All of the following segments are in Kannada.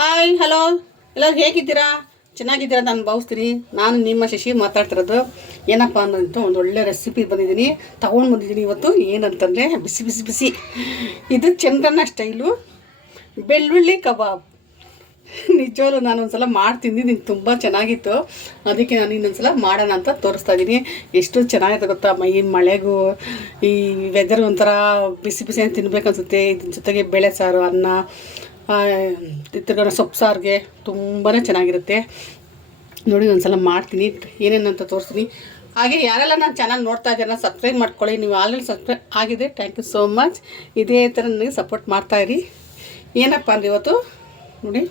ಹಾಯ್ ಹಲೋ ಎಲ್ಲರೂ ಹೇಗಿದ್ದೀರಾ? ಚೆನ್ನಾಗಿದ್ದೀರಾ ನಾನು ಭಾವಿಸ್ತೀನಿ. ನಾನು ನಿಮ್ಮ ಶಶಿ ಮಾತಾಡ್ತಿರೋದು. ಏನಪ್ಪ ಅಂದಂತೂ ಒಂದು ಒಳ್ಳೆ ರೆಸಿಪಿ ಬಂದಿದ್ದೀನಿ, ತೊಗೊಂಡು ಬಂದಿದ್ದೀನಿ ಇವತ್ತು. ಏನಂತಂದರೆ ಬಿಸಿ ಬಿಸಿ ಬಿಸಿ ಇದು ಚಂದ್ರನ ಸ್ಟೈಲು ಬೆಳ್ಳುಳ್ಳಿ ಕಬಾಬ್. ನಿಜವಾಗ್ಲೂ ನಾನು ಒಂದು ಸಲ ಮಾಡ್ತೀನಿ, ನಿಂಗೆ ತುಂಬ ಚೆನ್ನಾಗಿತ್ತು. ಅದಕ್ಕೆ ನಾನು ಇನ್ನೊಂದು ಸಲ ಮಾಡೋಣ ಅಂತ ತೋರಿಸ್ತಾ ಇದ್ದೀನಿ. ಎಷ್ಟು ಚೆನ್ನಾಗಿದೆ ಗೊತ್ತಾ, ಈ ಮಳೆಗೂ ಈ ವೆದರ್ ಒಂಥರ ಬಿಸಿ ಬಿಸಿ ಅಂತ ತಿನ್ಬೇಕನ್ಸುತ್ತೆ. ಇದ್ರ ಜೊತೆಗೆ ಬೇಳೆ ಸಾರು, ಅನ್ನ, ತಿರ್ಗಾ ಸೊಪ್ಪು ಸಾರಿಗೆ ತುಂಬಾ ಚೆನ್ನಾಗಿರುತ್ತೆ. ನೋಡಿ ಒಂದು ಸಲ ಮಾಡ್ತೀನಿ, ಏನೇನಂತ ತೋರಿಸ್ತೀನಿ. ಹಾಗೆ ಯಾರೆಲ್ಲ ನನ್ನ ಚಾನಲ್ ನೋಡ್ತಾ ಇದ್ದೀರ ಸಬ್ಸ್ಕ್ರೈಬ್ ಮಾಡ್ಕೊಳ್ಳಿ. ನೀವು ಆಲ್ರೆಡಿ ಸಬ್ಸ್ಕ್ರೈಬ್ ಆಗಿದೆ, ಥ್ಯಾಂಕ್ ಯು ಸೋ ಮಚ್. ಇದೇ ಥರ ನನಗೆ ಸಪೋರ್ಟ್ ಮಾಡ್ತಾಯಿರಿ. ಏನಪ್ಪ ಅಂದರೆ ಇವತ್ತು ನೋಡಿ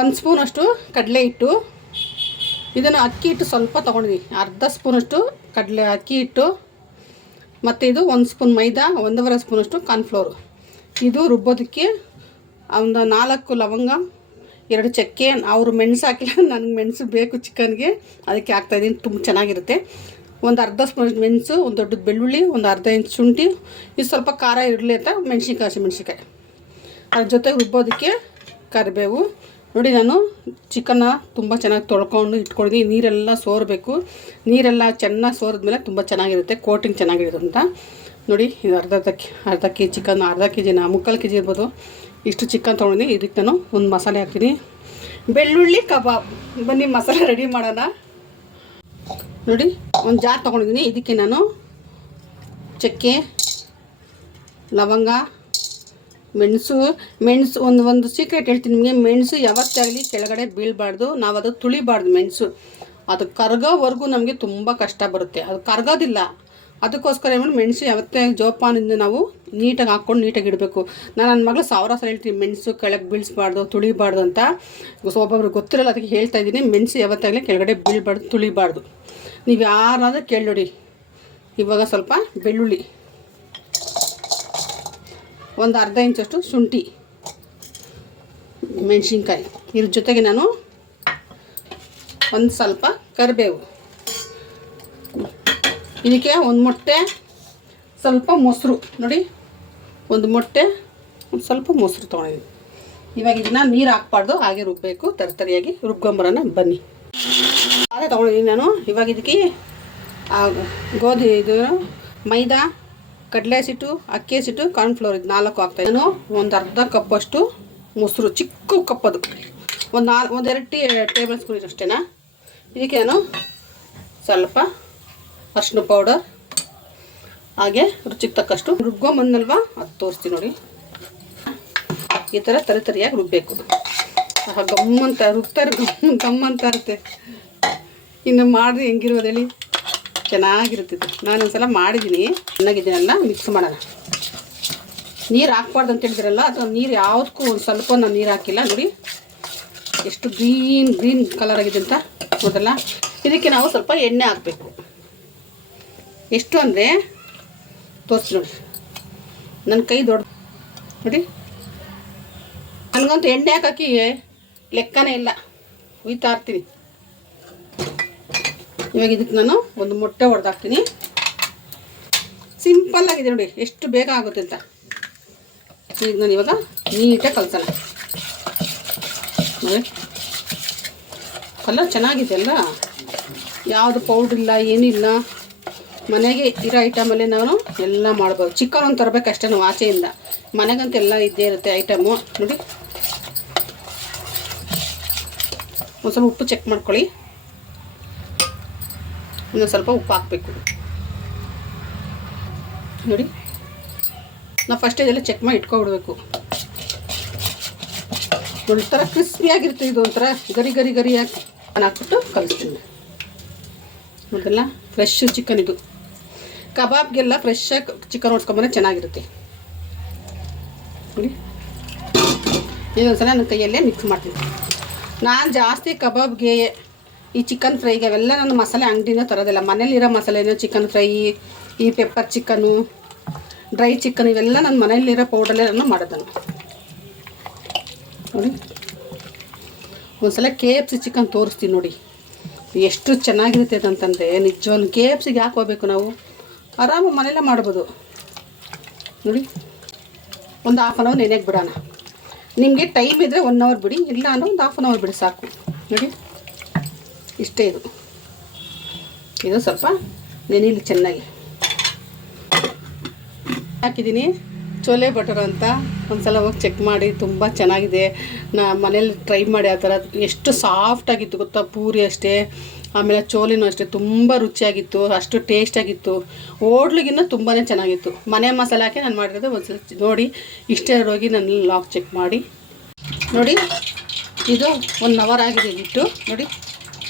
1 ಸ್ಪೂನಷ್ಟು ಕಡಲೆ ಹಿಟ್ಟು, ಇದನ್ನು ಅಕ್ಕಿ ಹಿಟ್ಟು ಸ್ವಲ್ಪ ತೊಗೊಂಡಿದ್ದೀನಿ. ಅರ್ಧ ಸ್ಪೂನಷ್ಟು ಅಕ್ಕಿ ಹಿಟ್ಟು, ಮತ್ತು ಇದು 1 ಸ್ಪೂನ್ ಮೈದಾ, 1.5 ಸ್ಪೂನಷ್ಟು ಕಾರ್ನ್ಫ್ಲೋರು. ಇದು ರುಬ್ಬೋದಕ್ಕೆ ಒಂದು 4 ಲವಂಗ, 2 ಚಕ್ಕೆ. ಅವರು ಮೆಣಸು ಹಾಕಿಲ್ಲ, ನನಗೆ ಮೆಣಸು ಬೇಕು ಚಿಕನ್ಗೆ, ಅದಕ್ಕೆ ಹಾಕ್ತಾಯಿದ್ದೀನಿ. ತುಂಬ ಚೆನ್ನಾಗಿರುತ್ತೆ. ಒಂದು ಅರ್ಧ ಸ್ಪೂನ್ ಮೆಣಸು, ಒಂದು ದೊಡ್ಡದು ಬೆಳ್ಳುಳ್ಳಿ, ಒಂದು ಅರ್ಧ ಇಂಚ್ ಶುಂಠಿ. ಇದು ಸ್ವಲ್ಪ ಖಾರ ಇರಲಿ ಅಂತ ಹಸಿಮೆಣ್ಸಿಕಾಯಿ. ಅದ್ರ ಜೊತೆಗೆ ರುಬ್ಬೋದಕ್ಕೆ ಕರಿಬೇವು. ನೋಡಿ ನಾನು ಚಿಕನ್ನ ತುಂಬ ಚೆನ್ನಾಗಿ ತೊಳ್ಕೊಂಡು ಇಟ್ಕೊಂಡಿದ್ದೀನಿ. ನೀರೆಲ್ಲ ಸೋರಬೇಕು, ನೀರೆಲ್ಲ ಚೆನ್ನಾಗಿ ಸೋರಿದ್ಮೇಲೆ ತುಂಬ ಚೆನ್ನಾಗಿರುತ್ತೆ, ಕೋಟಿಂಗ್ ಚೆನ್ನಾಗಿರುತ್ತೆ ಅಂತ. ನೋಡಿ ಇದು ಅರ್ಧ ಕೆ ಜಿ ಚಿಕನ್, ಅರ್ಧ ಕೆ ಜಿನ 3/4 ಕೆ ಜಿ ಇರ್ಬೋದು. ಇಷ್ಟು ಚಿಕನ್ ತೊಗೊಂಡಿದ್ದೀನಿ. ಇದಕ್ಕೆ ನಾನು ಒಂದು ಮಸಾಲೆ ಹಾಕ್ತೀನಿ, ಬೆಳ್ಳುಳ್ಳಿ ಕಬಾಬ್. ಬನ್ನಿ ಮಸಾಲೆ ರೆಡಿ ಮಾಡೋಣ. ನೋಡಿ ಒಂದು ಜಾರ್ ತೊಗೊಂಡಿದ್ದೀನಿ. ಇದಕ್ಕೆ ನಾನು ಚಕ್ಕೆ, ಲವಂಗ, ಮೆಣಸು ಒಂದು ಸೀಕ್ರೆಟ್ ಹೇಳ್ತೀನಿ ನಿಮಗೆ. ಮೆಣಸು ಯಾವತ್ತೇ ಆಗಲಿ ಕೆಳಗಡೆ ಬೀಳಬಾರ್ದು, ನಾವು ಅದು ತುಳಿಬಾರ್ದು. ಮೆಣಸು ಅದು ಕರ್ಗೋವರೆಗೂ ನಮಗೆ ತುಂಬ ಕಷ್ಟ ಬರುತ್ತೆ, ಅದು ಕರ್ಗೋದಿಲ್ಲ. ಅದಕ್ಕೋಸ್ಕರ ಏನು ಮೆಣಸು ಯಾವತ್ತೇ ಜೋಪಾನದಿಂದ ನಾವು ನೀಟಾಗಿ ಹಾಕ್ಕೊಂಡು ನೀಟಾಗಿ ಇಡಬೇಕು. ನಾನು ನನ್ನ ಮಗಳು 1000 ಸಲ ಹೇಳ್ತೀನಿ, ಮೆಣಸು ಕೆಳಗೆ ಬೀಳಿಸ್ಬಾರ್ದು, ತುಳಿಬಾರ್ದು ಅಂತ. ಒಬ್ಬೊಬ್ರು ಗೊತ್ತಿರಲ್ಲ, ಅದಕ್ಕೆ ಹೇಳ್ತಾ ಇದ್ದೀನಿ. ಮೆಣಸು ಯಾವತ್ತಾಗಲಿ ಕೆಳಗಡೆ ಬೀಳಬಾರ್ದು, ತುಳಿಬಾರ್ದು. ನೀವು ಯಾರಾದರೂ ಕೇಳಿ ನೋಡಿ. ಇವಾಗ ಸ್ವಲ್ಪ ಬೆಳ್ಳುಳ್ಳಿ, ಒಂದು ಅರ್ಧ ಇಂಚಷ್ಟು ಶುಂಠಿ, ಮೆಣಸಿನ್ಕಾಯಿ. ಇದ್ರ ಜೊತೆಗೆ ನಾನು ಒಂದು ಸ್ವಲ್ಪ ಕರಿಬೇವು, ಇದಕ್ಕೆ ಒಂದು ಮೊಟ್ಟೆ, ಸ್ವಲ್ಪ ಮೊಸರು. ನೋಡಿ ಒಂದು ಮೊಟ್ಟೆ, ಒಂದು ಸ್ವಲ್ಪ ಮೊಸರು ತೊಗೊಂಡಿದ್ದೀನಿ. ಇವಾಗ ಇದನ್ನು ನೀರು ಹಾಕ್ಬಾರ್ದು, ಹಾಗೆ ರುಬ್ಬಬೇಕು. ತರಿಯಾಗಿ ರುಬ್ಕೊಂಬರೋಣ ಬನ್ನಿ. ಅದೇ ತೊಗೊಂಡಿದ್ದೀನಿ ನಾನು. ಇವಾಗ ಇದಕ್ಕೆ ಇದು ಮೈದಾ, ಕಡಲೆ ಹಸಿಟ್ಟು, ಅಕ್ಕಿ ಹಸಿಟ್ಟು, ಕಾರ್ನ್ಫ್ಲೋರ್, ಇದು 4 ಹಾಕ್ತಾಯಿದ್ದೀನಿ. ನಾನು ಒಂದು ಅರ್ಧ ಕಪ್ಪಷ್ಟು ಮೊಸರು, ಚಿಕ್ಕ ಕಪ್ಪದು, ಒಂದು 2 ಟೇಬಲ್ ಸ್ಪೂನ್ ಅಷ್ಟೇನಾ. ಇದಕ್ಕೆ ನಾನು ಸ್ವಲ್ಪ ಅರಿಶಿನ ಪೌಡರ್, ಹಾಗೆ ರುಚಿಗೆ ತಕ್ಕಷ್ಟು ರುಬ್ಕೊಂಬಂದಲ್ವ ಅದು ತೋರಿಸ್ತೀನಿ ನೋಡಿ. ಈ ಥರ ತರಿಯಾಗಿ ರುಬ್ಬಬೇಕು. ಗಮ್ಮಂತ ರುಬ್ತಾರೆ, ಗಮ್ಮಂತ ಇರುತ್ತೆ. ಇನ್ನು ಮಾಡಿದ್ರೆ ಹೆಂಗಿರೋದು ಹೇಳಿ, ಚೆನ್ನಾಗಿರುತ್ತಿತ್ತು. ನಾನು ಒಂದು ಸಲ ಮಾಡಿದ್ದೀನಿ, ಚೆನ್ನಾಗಿದ್ದೀನಲ್ಲ. ಮಿಕ್ಸ್ ಮಾಡೋಣ. ನೀರು ಹಾಕ್ಬಾರ್ದು ಅಂತ ಹೇಳಿದ್ರಲ್ಲ, ಅಥವಾ ನೀರು ಯಾವುದಕ್ಕೂ ಒಂದು ಸ್ವಲ್ಪ ನಾನು ನೀರು ಹಾಕಿಲ್ಲ. ನೋಡಿ ಎಷ್ಟು ಗ್ರೀನ್ ಕಲರ್ ಆಗಿದೆ ಅಂತ ಗೊತ್ತಲ್ಲ. ಇದಕ್ಕೆ ನಾವು ಸ್ವಲ್ಪ ಎಣ್ಣೆ ಹಾಕಬೇಕು. ಎಷ್ಟು ಅಂದರೆ ತೋರಿಸಿ ನೋಡಿ, ನನ್ನ ಕೈ ದೊಡ್ಡ ನೋಡಿ. ನನಗಂತೂ ಎಣ್ಣೆ ಹಾಕಿ ಲೆಕ್ಕನೇ ಇಲ್ಲ, ಹುಯ್ತಾ ಇರ್ತೀನಿ. ಇವಾಗ ಇದಕ್ಕೆ ನಾನು ಒಂದು ಮೊಟ್ಟೆ ಹೊಡೆದಾಕ್ತೀನಿ. ಸಿಂಪಲ್ಲಾಗಿದೆ ನೋಡಿ, ಎಷ್ಟು ಬೇಗ ಆಗುತ್ತೆ ಅಂತ. ಈಗ ನಾನು ಇವಾಗ ನೀಟಾಗಿ ಕಲಸೋಣ. ನೋಡಿ ಕಲರ್ ಚೆನ್ನಾಗಿದೆ ಅಲ್ಲ, ಯಾವುದು ಪೌಡ್ರ್ ಇಲ್ಲ, ಏನಿಲ್ಲ. ಮನೆಗೆ ಇರೋ ಐಟಮಲ್ಲೇ ನಾವು ಎಲ್ಲ ಮಾಡ್ಬೋದು. ಚಿಕನ್ ಒಂದು ತರಬೇಕಷ್ಟೇ ನಾವು ಆಚೆಯಿಂದ, ಮನೆಗಂತ ಎಲ್ಲ ಇದ್ದೇ ಇರುತ್ತೆ ಐಟಮು. ನೋಡಿ ಒಂದು ಸ್ವಲ್ಪ ಉಪ್ಪು ಚೆಕ್ ಮಾಡ್ಕೊಳ್ಳಿ. ಇನ್ನೊಂದು ಸ್ವಲ್ಪ ಉಪ್ಪು ಹಾಕಬೇಕು. ನೋಡಿ ನಾವು ಫಸ್ಟ್ ಇದೆಲ್ಲ ಚೆಕ್ ಮಾಡಿ ಇಟ್ಕೊಬಿಡ್ಬೇಕು. ಒಂಥರ ಕ್ರಿಸ್ಪಿಯಾಗಿರುತ್ತೆ, ಇದು ಒಂಥರ ಗರಿಯಾಗಿ ಹಾಕ್ಬಿಟ್ಟು ಕಲಿಸ್ತೀನಿ. ಅದೆಲ್ಲ ಫ್ರೆಶ್ ಚಿಕನ್, ಇದು ಕಬಾಬ್ಗೆಲ್ಲ ಫ್ರೆಶ್ಶಾಗಿ ಚಿಕನ್ ಹೊಡ್ಸ್ಕೊಂಬಂದ್ರೆ ಚೆನ್ನಾಗಿರುತ್ತೆ. ನೋಡಿ ಇದೊಂದು ಸಲ ನನ್ನ ಕೈಯಲ್ಲೇ ಮಿಕ್ಸ್ ಮಾಡ್ತೀನಿ. ನಾನು ಜಾಸ್ತಿ ಕಬಾಬ್ಗೆ, ಈ ಚಿಕನ್ ಫ್ರೈಗೆ ಅವೆಲ್ಲ ನಾನು ಮಸಾಲೆ ಅಂಗಡಿಯಿಂದ ತರೋದಿಲ್ಲ. ಮನೇಲಿರೋ ಮಸಾಲೆನ ಚಿಕನ್ ಫ್ರೈ, ಈ ಪೆಪ್ಪರ್ ಚಿಕನ್ನು, ಡ್ರೈ ಚಿಕನ್, ಇವೆಲ್ಲ ನಾನು ಮನೇಲಿರೋ ಪೌಡರಲ್ಲೇ ನಾನು ಮಾಡೋದನ್ನು. ನೋಡಿ ಒಂದು ಸಲ KFC ಚಿಕನ್ ತೋರಿಸ್ತೀನಿ ನೋಡಿ, ಎಷ್ಟು ಚೆನ್ನಾಗಿರುತ್ತೆ ಅಂತಂದರೆ. ನಿಜವಾಗ್ಲೂ KFCಗೆ ಯಾಕೆ ಹೋಗ್ಬೇಕು, ನಾವು ಆರಾಮಾಗಿ ಮನೆಯಲ್ಲೇ ಮಾಡ್ಬೋದು. ನೋಡಿ ಒಂದು 1/2 ಅವರ್ ನೆನೆಗೆ ಬಿಡೋಣ. ನಿಮಗೆ ಟೈಮ್ ಇದ್ದರೆ 1 ಅವರ್ ಬಿಡಿ, ಇಲ್ಲ ಅಂದರೆ ಒಂದು ½ ಅವರ್ ಬಿಡಿ ಸಾಕು. ನೋಡಿ ಇಷ್ಟೇ. ಇದು ಸ್ವಲ್ಪ ನೆನೆಯಲ್ಲಿ ಚೆನ್ನಾಗಿ ಹಾಕಿದ್ದೀನಿ. ಚೋಲೆ ಬಟರ್ ಅಂತ ಒಂದು ಸಲ ಹೋಗಿ ಚೆಕ್ ಮಾಡಿ, ತುಂಬ ಚೆನ್ನಾಗಿದೆ. ಮನೇಲಿ ಟ್ರೈ ಮಾಡಿ. ಆ ಥರ ಎಷ್ಟು ಸಾಫ್ಟಾಗಿತ್ತು ಗೊತ್ತಾ, ಪೂರಿ ಅಷ್ಟೇ, ಆಮೇಲೆ ಚೋಲೆನೂ ಅಷ್ಟೇ ತುಂಬ ರುಚಿಯಾಗಿತ್ತು, ಅಷ್ಟು ಟೇಸ್ಟಾಗಿತ್ತು. ಹೋಟ್ಲಿಗಿನ್ನ ತುಂಬಾ ಚೆನ್ನಾಗಿತ್ತು. ಮನೆ ಮಸಾಲೆ ಹಾಕಿ ನಾನು ಮಾಡಿರೋದು ಒಂದ್ಸಲ ನೋಡಿ. ಇಷ್ಟೇ ಹೋಗಿ ನಾನು ಲಾಕ್ ಚೆಕ್ ಮಾಡಿ ನೋಡಿ. ಇದು 1 ಅವರ್ ಆಗಿದೆ ಇಟ್ಟು. ನೋಡಿ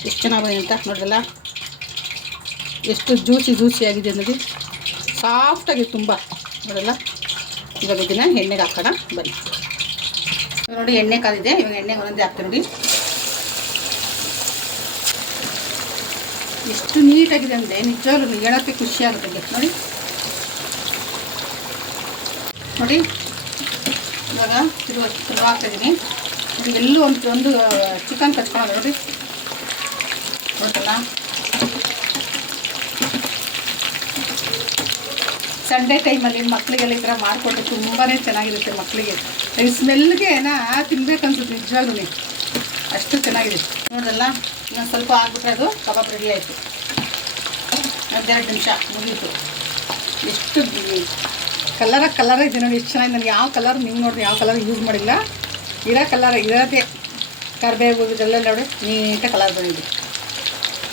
ಎಷ್ಟು ಚೆನ್ನಾಗಿದೆ ಅಂತ ನೋಡ್ರಲ್ಲ, ಎಷ್ಟು ಜ್ಯೂಸಿ ಆಗಿದೆ ನೋಡಿ, ಸಾಫ್ಟಾಗಿದೆ ತುಂಬ ನೋಡಲ್ಲ. ಇವಾಗ ಇದನ್ನು ಎಣ್ಣೆಗೆ ಹಾಕೋಣ ಬನ್ನಿ. ನೋಡಿ ಎಣ್ಣೆ ಕಾದಿದೆ, ಇವಾಗ ಎಣ್ಣೆಗೆ ಒಂದೊಂದೇ ಹಾಕ್ತೀನಿ. ನೋಡಿ ಎಷ್ಟು ನೀಟಾಗಿದೆ ಅಂದರೆ ನಿಜವಾಗ್ಲೂ ಹೇಳೋಕ್ಕೆ ಖುಷಿ ಆಗುತ್ತೆ. ನೋಡಿ ನೋಡಿ ಇವಾಗ ತಿರುವು ಹಾಕ್ತಾಯಿದ್ದೀನಿ. ಎಲ್ಲೂ ಒಂದು ಚಿಕನ್ ಕಚ್ಕೊಳ್ಳೋದು ನೋಡಿ. ನೋಡಲ್ಲ, ಸಂಡೇ ಟೈಮಲ್ಲಿ ಮಕ್ಕಳಿಗೆಲ್ಲ ಈ ಥರ ಮಾಡಿಕೊಟ್ಟು ತುಂಬಾ ಚೆನ್ನಾಗಿರುತ್ತೆ. ಮಕ್ಕಳಿಗೆ ಈ ಸ್ಮೆಲ್ಗೆ ತಿನ್ಬೇಕು ಅನ್ಸುತ್ತೆ ನಿಜವಾಗ್ಲೂ, ಅಷ್ಟು ಚೆನ್ನಾಗಿದೆ. ನೋಡಲ್ಲ, ಇನ್ನೊಂದು ಸ್ವಲ್ಪ ಆಗ್ಬಿಟ್ರೆ ಅದು ಕಬಾಬ್ ರೆಡಿ ಆಯಿತು. 2 ನಿಮಿಷ ಮುಗೀತು. ಎಷ್ಟು ಕಲರ್ ಇದೆ ನೋಡಿ, ಎಷ್ಟು ಚೆನ್ನಾಗಿ. ನನಗೆ ಯಾವ ಕಲರ್ ನೀವು ನೋಡಿರಿ, ಯಾವ ಕಲರ್ ಯೂಸ್ ಮಾಡಿಲ್ಲ, ಇರೋ ಕಲರ್ ಇರೋದೇ. ಕರಿಬೇವು ಇದೆಲ್ಲ ನೋಡಿ ನೀಟಾಗಿ ಕಲರ್ ಬಂದಿದೆ.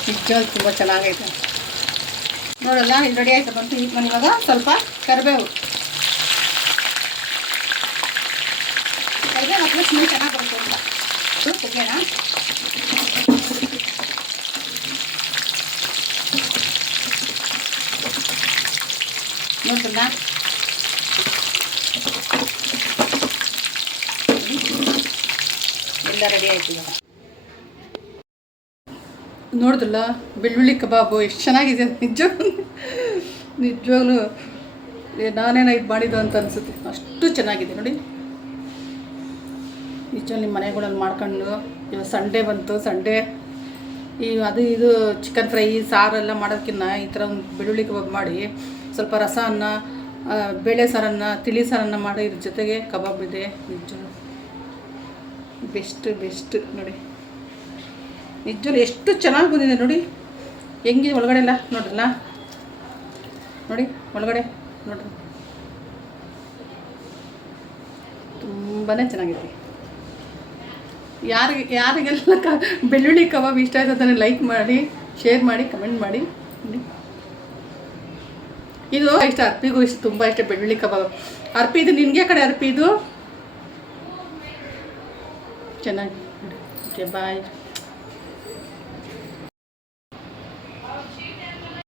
ನಿಜವಾಗ್ಲೂ ತುಂಬ ಚೆನ್ನಾಗೈತೆ. ನೋಡಲ್ಲ, ಇದು ರೆಡಿ ಆಯ್ತು ಬಂತು. ಈಗ ನಾನು ಇವಾಗ ಸ್ವಲ್ಪ ಕರಿಬೇವು ಹಾಕಿದ್ರೆ ಸ್ಮೆಲ್ ಚೆನ್ನಾಗಿ ಬರುತ್ತೆ ಅಂತ ತೆಗೆಯೋಣ. ನೋಡ್ರಲ್ಲ, ಎಲ್ಲ ರೆಡಿ ಆಯ್ತು. ಇವಾಗ ನೋಡಿದ್ರಲ್ಲ, ಬೆಳ್ಳುಳ್ಳಿ ಕಬಾಬು ಎಷ್ಟು ಚೆನ್ನಾಗಿದೆ. ನಿಜವಾಗ್ಲೂ ನಾನೇನ ಇದು ಮಾಡಿದ್ದು ಅಂತ ಅನಿಸುತ್ತೆ, ಅಷ್ಟು ಚೆನ್ನಾಗಿದೆ ನೋಡಿ. ನಿಜವಾಗ್ಲೂ ನಿಮ್ಮ ಮನೆಗಳಲ್ಲಿ ಮಾಡ್ಕೊಂಡು. ಇವಾಗ ಸಂಡೇ ಬಂತು, ಸಂಡೇ ಇದು ಚಿಕನ್ ಫ್ರೈ ಸಾರೆಲ್ಲ ಮಾಡೋದಕ್ಕಿಂತ ಈ ಥರ ಒಂದು ಬೆಳ್ಳುಳ್ಳಿ ಕಬಾಬ್ ಮಾಡಿ, ಸ್ವಲ್ಪ ರಸ ಅನ್ನ, ಬೇಳೆ ಸಾರನ್ನು, ತಿಳಿ ಸಾರನ್ನು ಮಾಡಿ, ಇದ್ರ ಜೊತೆಗೆ ಕಬಾಬ್ ಇದೆ. ನಿಜವಾಗ್ಲೂ ಬೆಸ್ಟ್ ನೋಡಿ. ನಿಜವಾಗ್ಲೂ ಎಷ್ಟು ಚೆನ್ನಾಗಿ ಬಂದಿದೆ ನೋಡಿ. ಹೆಂಗಿದೆ ಒಳಗಡೆ ಎಲ್ಲ ನೋಡ್ರಲ್ಲ, ನೋಡಿ ಒಳಗಡೆ ನೋಡ್ರಿ, ತುಂಬಾ ಚೆನ್ನಾಗಿದೆ. ಯಾರಿಗೆಲ್ಲ ಬೆಳ್ಳುಳ್ಳಿ ಕಬಾಬ್ ಇಷ್ಟ ಆಯ್ತು ಅದನ್ನು ಲೈಕ್ ಮಾಡಿ, ಶೇರ್ ಮಾಡಿ, ಕಮೆಂಟ್ ಮಾಡಿ. ಇದು ಇಷ್ಟ, ಅರ್ಪಿಗೂ ಇಷ್ಟ, ತುಂಬ ಇಷ್ಟ ಬೆಳ್ಳುಳ್ಳಿ ಕಬಾಬ್. ಅರ್ಪಿ, ಇದು ನಿನಗೆ ಕಡೆ ಅರ್ಪಿ, ಇದು ಚೆನ್ನಾಗಿ. ಓಕೆ ಬಾಯ್.